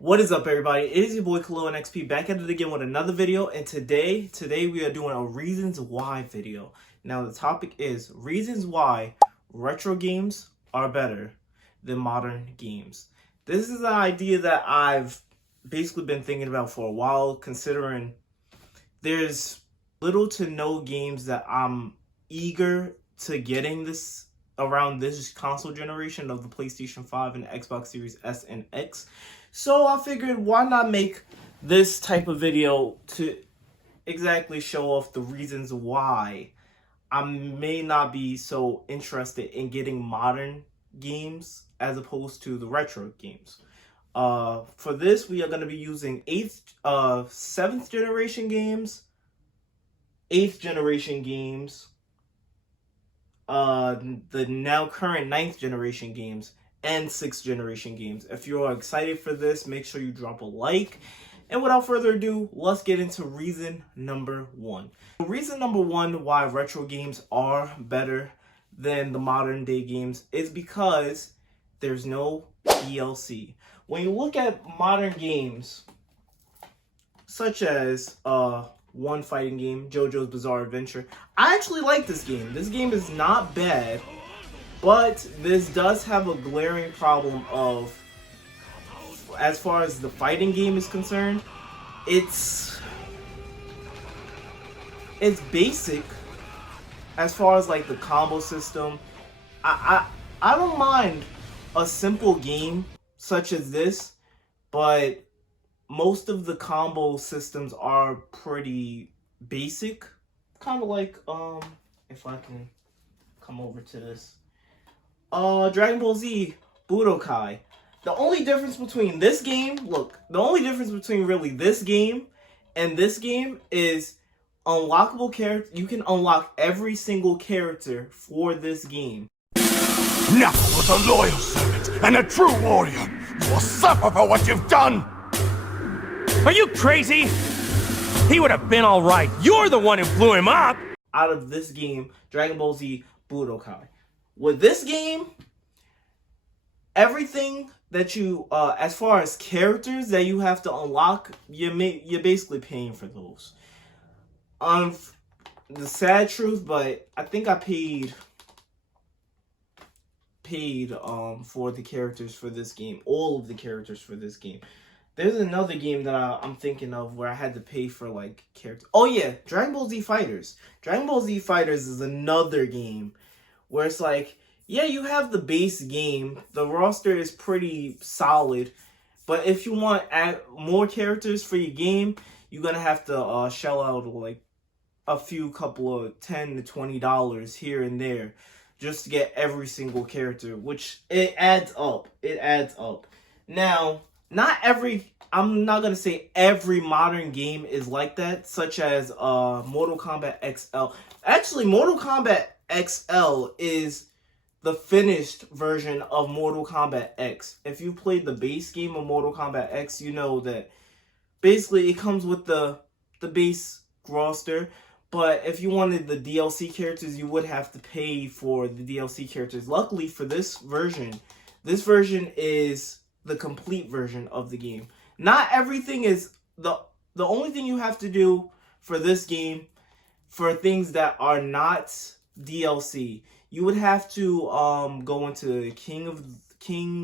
What is up, everybody? It is your boy Khalil and XP back at it again with another video, and today we are doing a reasons why video. Now the topic is reasons why retro games are better than modern games. This is an idea that I've basically been thinking about for a while, considering there's little to no games that I'm eager to getting this around this console generation of the PlayStation 5 and Xbox Series S and X. So I figured, why not make this type of video to exactly show off the reasons why I may not be so interested in getting modern games as opposed to the retro games. For this, we are going to be using 7th generation games, 8th generation games, the now current 9th generation games, and 6th generation games. If you're excited for this, make sure you drop a like. And without further ado, let's get into reason number one. Reason number one why retro games are better than the modern day games is because there's no DLC. When you look at modern games, such as one fighting game, JoJo's Bizarre Adventure, I actually like this game. This game is not bad. But this does have a glaring problem of, as far as the fighting game is concerned, it's basic as far as like the combo system. I don't mind a simple game such as this, but most of the combo systems are pretty basic. Kind of like if I can come over to this. Dragon Ball Z Budokai. The only difference between this game, the only difference between really this game and this game is unlockable character. You can unlock every single character for this game. Knuckle was a loyal servant and a true warrior. You will suffer for what you've done. Are you crazy? He would have been all right. You're the one who blew him up. Out of this game, Dragon Ball Z Budokai. With this game, everything that you, as far as characters that you have to unlock, you're basically paying for those. The sad truth, but I think I paid for the characters for this game, all of the characters for this game. There's another game that I'm thinking of where I had to pay for like characters. Oh yeah, Dragon Ball Z Fighters. Dragon Ball Z Fighters is another game where it's like, yeah, you have the base game. The roster is pretty solid. But if you want to add more characters for your game, you're going to have to shell out like a couple of $10 to $20 here and there just to get every single character, which it adds up. It adds up. Now, I'm not going to say every modern game is like that, such as Mortal Kombat XL. Actually, Mortal Kombat XL is the finished version of Mortal Kombat X. If you played the base game of Mortal Kombat X, you know that basically it comes with the base roster. But if you wanted the DLC characters, you would have to pay for the DLC characters. Luckily for this version is the complete version of the game. Not everything is the only thing you have to do for this game, for things that are not DLC, you would have to go into King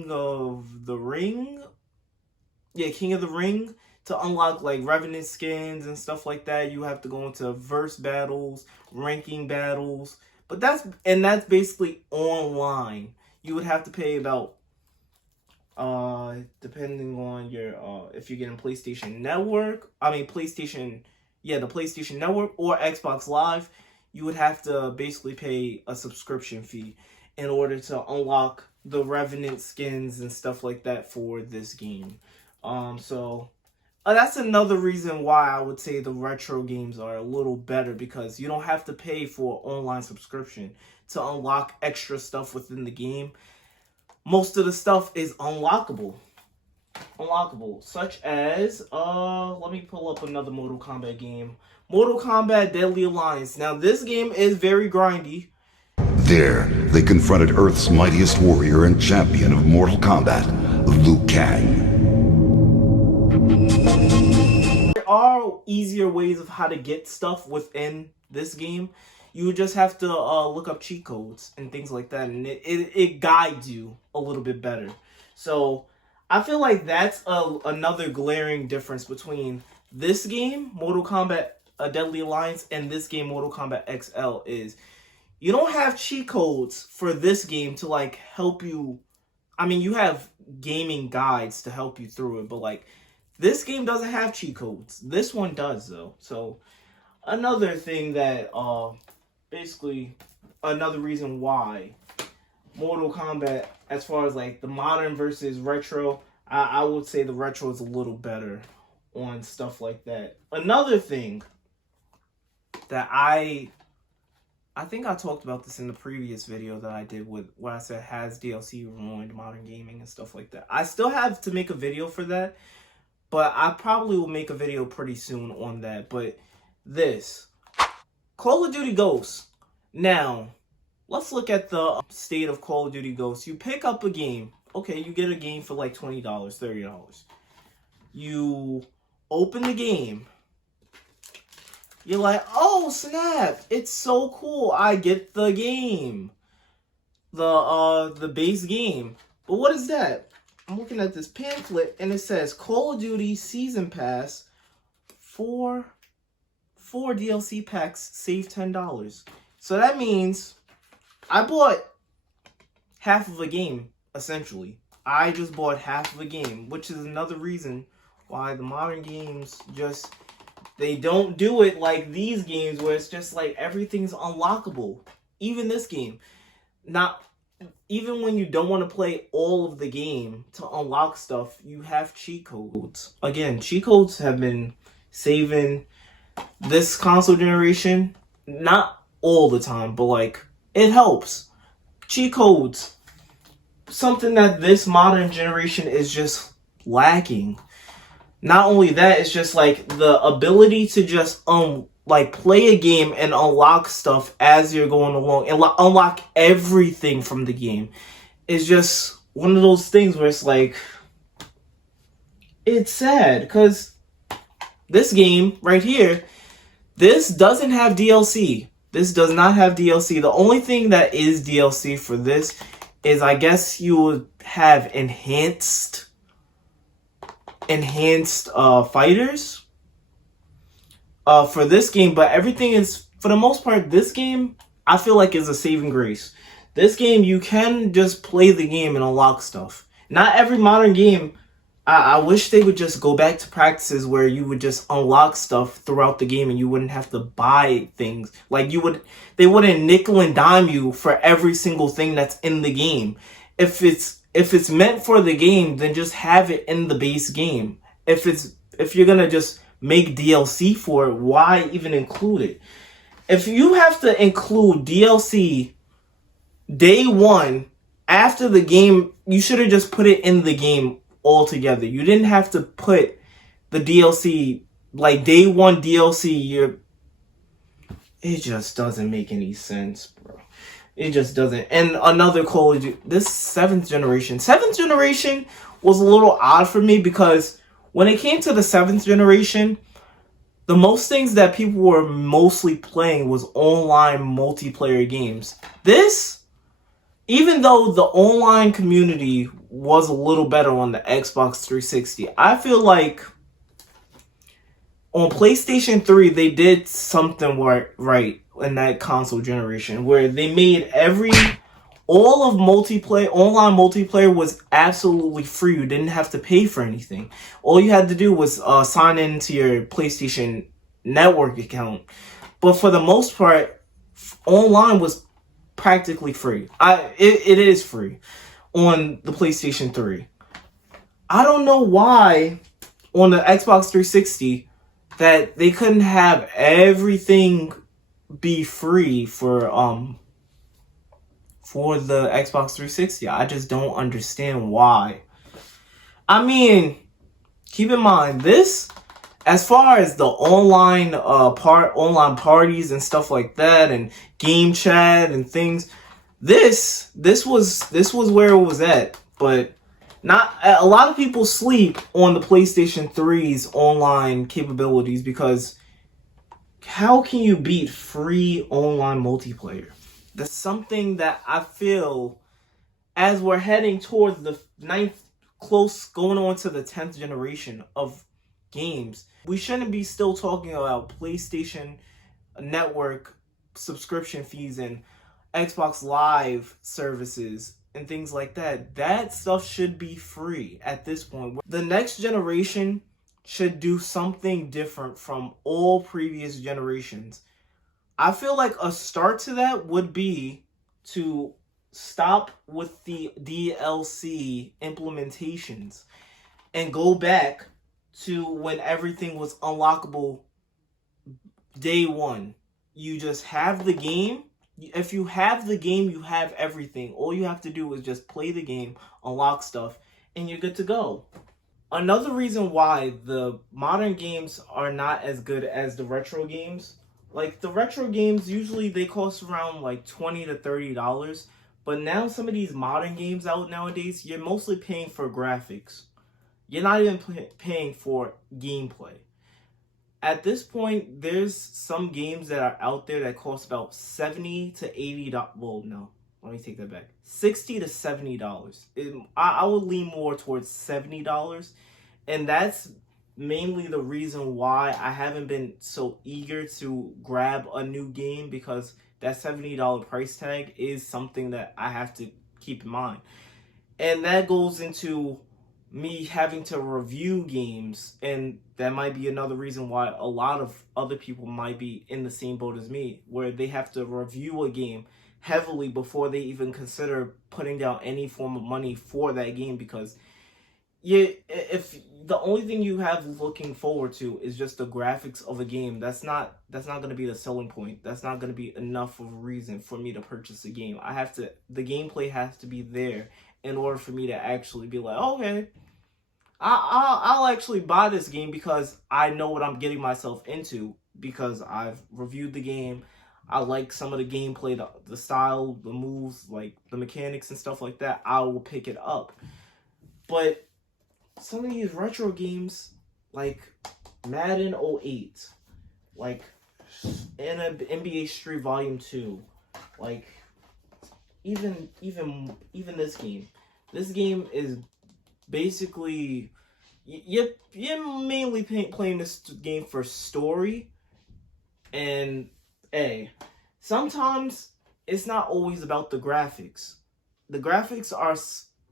of the Ring. Yeah, King of the Ring to unlock like Revenant skins and stuff like that. You have to go into verse battles, ranking battles. But that's basically online. You would have to pay about depending on your if you're getting PlayStation Network. The PlayStation Network or Xbox Live. You would have to basically pay a subscription fee in order to unlock the Revenant skins and stuff like that for this game. So that's another reason why I would say the retro games are a little better, because you don't have to pay for online subscription to unlock extra stuff within the game. Most of the stuff is unlockable, such as let me pull up another Mortal Kombat game. Mortal Kombat Deadly Alliance. Now this game is very grindy. There, they confronted Earth's mightiest warrior and champion of Mortal Kombat, Liu Kang. There are easier ways of how to get stuff within this game. You just have to look up cheat codes and things like that, and it guides you a little bit better. So I feel like that's another glaring difference between this game, Mortal Kombat A Deadly Alliance, and this game, Mortal Kombat XL, is you don't have cheat codes for this game to like help you. I mean, you have gaming guides to help you through it, but like this game doesn't have cheat codes. This one does though. So another thing that basically another reason why Mortal Kombat, as far as like the modern versus retro, I would say the retro is a little better on stuff like that. Another thing that I think I talked about this in the previous video that I did with where I said has DLC ruined modern gaming and stuff like that. I still have to make a video for that, but I probably will make a video pretty soon on that. But this Call of Duty Ghosts. Now, let's look at the state of Call of Duty Ghosts. You pick up a game. Okay, you get a game for like $20, $30. You open the game. You're like, oh snap, it's so cool. I get the game. The base game. But what is that? I'm looking at this pamphlet and it says Call of Duty Season Pass for 4 DLC packs, save $10. So that means I bought half of a game, essentially. I just bought half of a game, which is another reason why the modern games just, they don't do it like these games where it's just like everything's unlockable. Even this game. Not even when you don't want to play all of the game to unlock stuff, you have cheat codes. Again, cheat codes have been saving this console generation. Not all the time, but like it helps. Cheat codes. Something that this modern generation is just lacking. Not only that, it's just like the ability to just like play a game and unlock stuff as you're going along and unlock everything from the game is just one of those things where it's like, it's sad because this game right here, this doesn't have DLC. This does not have DLC. The only thing that is DLC for this is I guess you would have enhanced fighters for this game, but everything is, for the most part, this game I feel like is a saving grace. This game, you can just play the game and unlock stuff. Not every modern game. I wish they would just go back to practices where you would just unlock stuff throughout the game and you wouldn't have to buy things. Like they wouldn't nickel and dime you for every single thing that's in the game. If it's meant for the game, then just have it in the base game. If you're gonna just make DLC for it, why even include it? If you have to include DLC day one after the game, you should have just put it in the game altogether. You didn't have to put the DLC like day one DLC. It just doesn't make any sense, bro. It just doesn't. And another Call of Duty, this 7th generation was a little odd for me because when it came to the 7th generation, the most things that people were mostly playing was online multiplayer games. This, even though the online community was a little better on the Xbox 360, I feel like on PlayStation 3, they did something right in that console generation where they made all of online multiplayer was absolutely free. You didn't have to pay for anything. All you had to do was sign into your PlayStation Network account. But for the most part, online was practically free. It is free on the PlayStation 3. I don't know why on the Xbox 360 that they couldn't have everything be free for the Xbox 360. I just don't understand why. I mean, keep in mind this, as far as the online online parties and stuff like that and game chat and things, this was where it was at. But Not a lot of people sleep on the PlayStation 3's online capabilities because how can you beat free online multiplayer? That's something that I feel as we're heading towards the ninth, close going on to the 10th generation of games. We shouldn't be still talking about PlayStation Network subscription fees and Xbox Live services and things like that. That stuff should be free at this point. The next generation should do something different from all previous generations. I feel like a start to that would be to stop with the DLC implementations and go back to when everything was unlockable day one. You just have the game. If you have the game, you have everything. All you have to do is just play the game, unlock stuff, and you're good to go. Another reason why the modern games are not as good as the retro games, like the retro games usually they cost around like $20 to $30, but now some of these modern games out nowadays, you're mostly paying for graphics. You're not even paying for gameplay. At this point, there's some games that are out there that cost about $70 to $80. Well, no, let me take that back. $60 to $70. I would lean more towards $70, and that's mainly the reason why I haven't been so eager to grab a new game, because that $70 price tag is something that I have to keep in mind. And that goes into me having to review games, and that might be another reason why a lot of other people might be in the same boat as me, where they have to review a game heavily before they even consider putting down any form of money for that game, because if the only thing you have looking forward to is just the graphics of a game, that's not going to be the selling point. That's not going to be enough of a reason for me to purchase a game. The gameplay has to be there in order for me to actually be like, okay, I'll actually buy this game because I know what I'm getting myself into, because I've reviewed the game. I like some of the gameplay, the style, the moves, like the mechanics and stuff like that. I will pick it up. But some of these retro games, like Madden 08, like NBA Street Volume 2, like even this game. This game is basically, you're mainly playing this game for story, and sometimes it's not always about the graphics. The graphics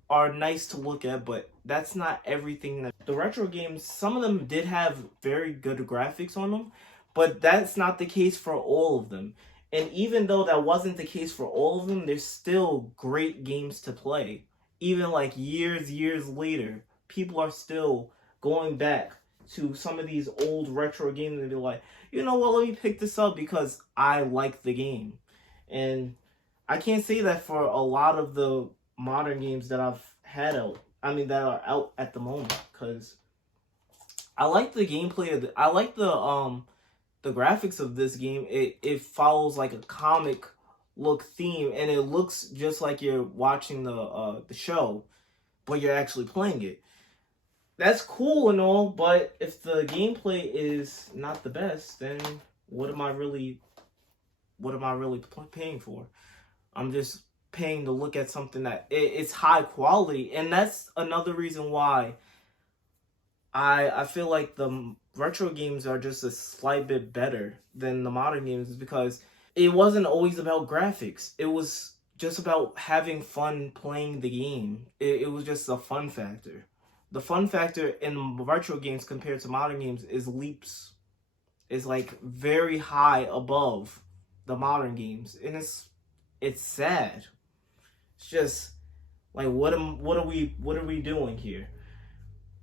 are nice to look at, but that's not everything. The retro games, some of them did have very good graphics on them, but that's not the case for all of them. And even though that wasn't the case for all of them, there's still great games to play. Even like years later, people are still going back to some of these old retro games and be like, you know what, let me pick this up because I like the game. And I can't say that for a lot of the modern games that I've had out. I mean, that are out at the moment, because I like the gameplay I like the graphics of this game. It follows like a comic look theme, and it looks just like you're watching the show, but you're actually playing it. That's cool and all, but if the gameplay is not the best, then what am I really paying for? I'm just paying to look at something that it's high quality, and that's another reason why I feel like the retro games are just a slight bit better than the modern games, is because it wasn't always about graphics. It was just about having fun playing the game. It was just a fun factor. The fun factor in retro games compared to modern games is like very high above the modern games, and it's sad. It's just like, what are we doing here?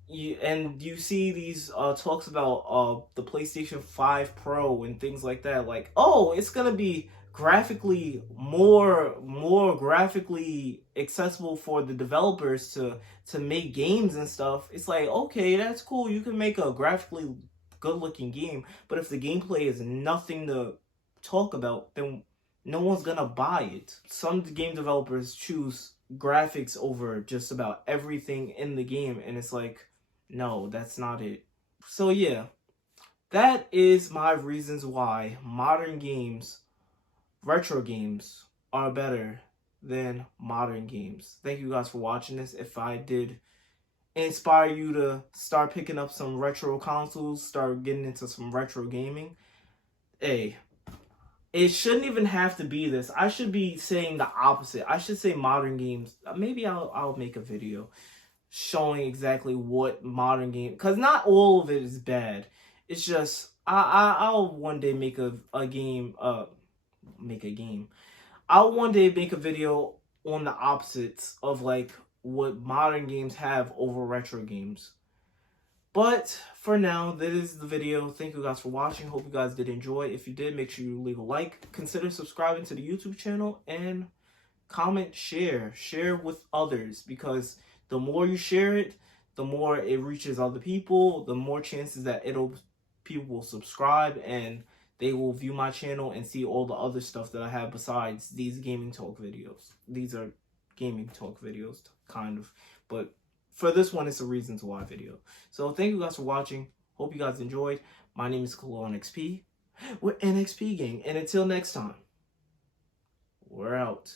You see these talks about the PlayStation 5 Pro and things like that. Like, oh, it's gonna be graphically more graphically accessible for the developers to make games and stuff. It's like, okay, that's cool. You can make a graphically good looking game, but if the gameplay is nothing to talk about, then no one's gonna buy it. Some game developers choose graphics over just about everything in the game, and it's like, no, that's not it. So yeah, that is my reasons why modern games, retro games, are better than modern games. Thank you guys for watching this. If I did inspire you to start picking up some retro consoles, start getting into some retro gaming, hey, it shouldn't even have to be this. I should be saying the opposite. I should say modern games. Maybe I'll make a video showing exactly what modern game, because not all of it is bad. It's just I'll one day make a game make a game. I'll one day make a video on the opposites of like what modern games have over retro games. But for now, that is the video. Thank you guys for watching. Hope you guys did enjoy. If you did, make sure you leave a like. Consider subscribing to the YouTube channel and comment, share with others, because the more you share it, the more it reaches other people, the more chances that people will subscribe and they will view my channel and see all the other stuff that I have besides these gaming talk videos. These are gaming talk videos, kind of, but for this one, it's a reasons why video. So thank you guys for watching. Hope you guys enjoyed. My name is Khalil NXP. We're NXP Gang, and until next time, we're out.